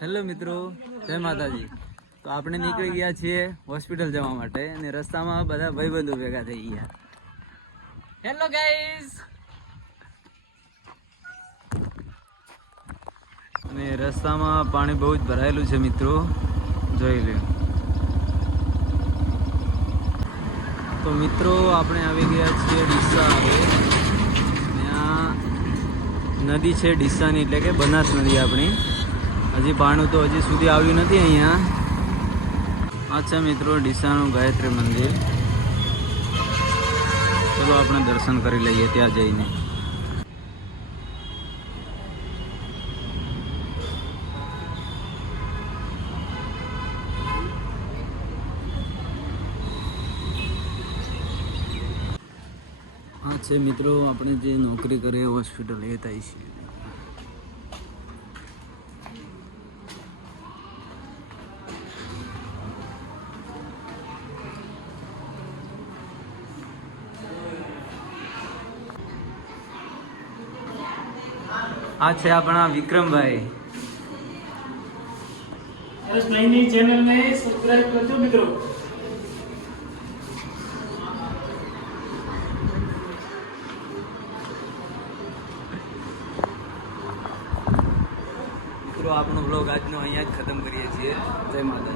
Hello મિત્રો, જય માતાજી. તો આપણે નીકળી ગયા છીએ હોસ્પિટલ જવા માટે અને રસ્તામાં બધા ભાઈબંધો ભેગા થઈ ગયા. હેલો ગાઈઝ અને રસ્તામાં પાણી બહુ જ ભરાયેલું છે મિત્રો, જોઈ લે તો મિત્રો, આપણે આવી ગયા છીએ ડીસા હવે. ત્યાં નદી છે ડીસાની, એટલે કે બનાસ નદી આપણી. હજી પાણું તો હજી સુધી આવ્યું નથી અહીંયા. આ મિત્રો ડીસાનું ગાયત્રી મંદિર. ચલો આપણે દર્શન કરી લઈએ ત્યાં જઈને. હા છે મિત્રો આપણે જે નોકરી કરીએ હોસ્પિટલ એ થાય છે. આ છે આપણા વિક્રમભાઈ. હરેશભાઈની ચેનલને સબસ્ક્રાઇબ કરજો મિત્રો. મિત્રો આપણો બ્લોગ આજનો અહીંયા જ ખતમ કરીએ છીએ. જય માતાજી.